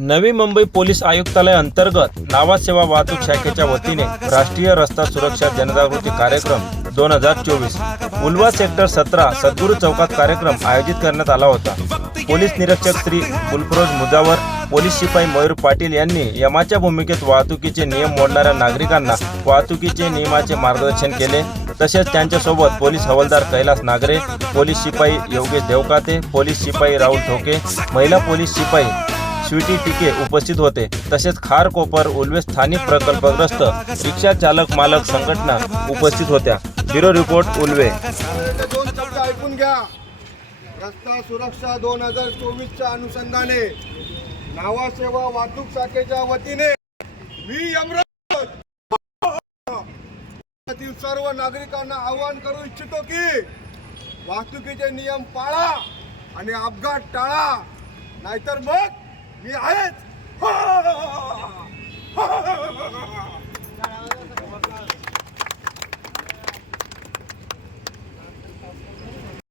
Navi Mumbai police आयुक्तालय अंतर्गत नावा सेवा वाहतूक शाखेच्या वतीने राष्ट्रीय रस्ता सुरक्षा जनजागृती कार्यक्रम दोन हजार चोवीस उल्वा सेक्टर सतरा सद्गुरू चौकात कार्यक्रम आयोजित करण्यात आला होता. पोलीस निरीक्षक श्री गुलफरोज मुजावर पोलीस शिपाई मयूर पाटील यांनी यमाच्या भूमिकेत वाहतुकीचे नियम मोडणाऱ्या नागरिकांना वाहतुकीचे नियमाचे मार्गदर्शन केले. तसेच त्यांच्यासोबत पोलीस हवालदार कैलास नागरे पोलीस शिपाई योगेश देवकाते पोलीस शिपाई राहुल ठोके महिला पोलीस शिपाई स्वीटी टिके उपस्थित होते. तसेच खार कोपर उल्वे स्थानिक प्रकल्पग्रस्त रिक्षा चालक मालक संघटना उपस्थित होत्या. Bureau report Ulwe. दोन ऐकून घ्या. रस्ता सुरक्षा दोन हजार चोवीसच्या अनुषंगाने नावा सेवा वाहतूक शाखेच्या वतीने मी यमराज सर्व नागरिकांना आवाहन करू इच्छितो की वाहतुकीचे नियम पाळा आणि अपघात टाळा. नाहीतर मग ميعاد